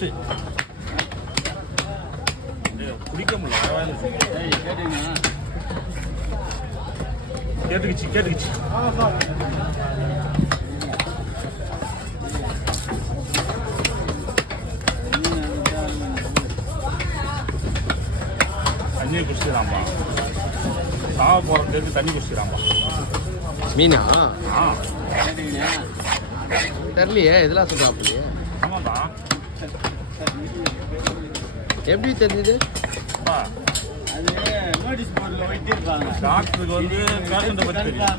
Fresh குடிக்க முடியல. கேட்டுக்குச்சு தண்ணியை குடிச்சுக்கிறான்பா. சாவ போகிறதுக்கு தண்ணி குடிச்சுக்கிறான்பா. மீனா ஆ தெரியலையே, இதெல்லாம் சொல்கிறாப்புலையே. ஆமாப்பா. எப்படி தெரிஞ்சுது? அது நோட்டீஸ் போர்டில் வைத்திருப்பாங்க. டாக்டருக்கு வந்து பேஷண்ட்டை பற்றி தெரியும்.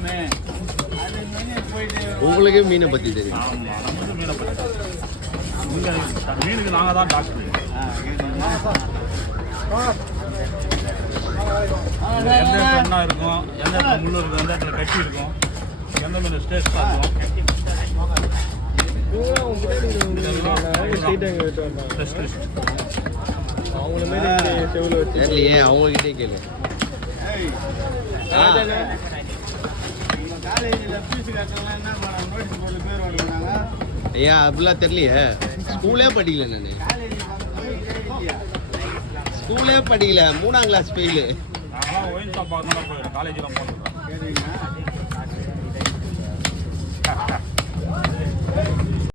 உங்களுக்கு மீனை பற்றி தெரியும். ஆமாம், நமக்கு மீனை பற்றி. மீனுக்கு நாங்கள் தான் டாக்டர். எந்த இடத்துல என்ன இருக்கும், எந்த இடத்துல முள்ளு இருக்கும், எந்த இடத்துல கட்டி இருக்கும், எந்த மீன் ஸ்டேஸ்டாக இருக்கும். தெரியலையே, அவங்ககிட்டே கேளு. ஐயா அப்படிலாம் தெரியலையே, ஸ்கூலே படிக்கல. நான் ஸ்கூலே படிக்கல, 3ஆம் கிளாஸ் ஃபெயிலு. நாங்களாம் ஒயின் ஷாப் பார்த்து தான் போயிடும். காலேஜெலாம் போட்டுருக்கோம்.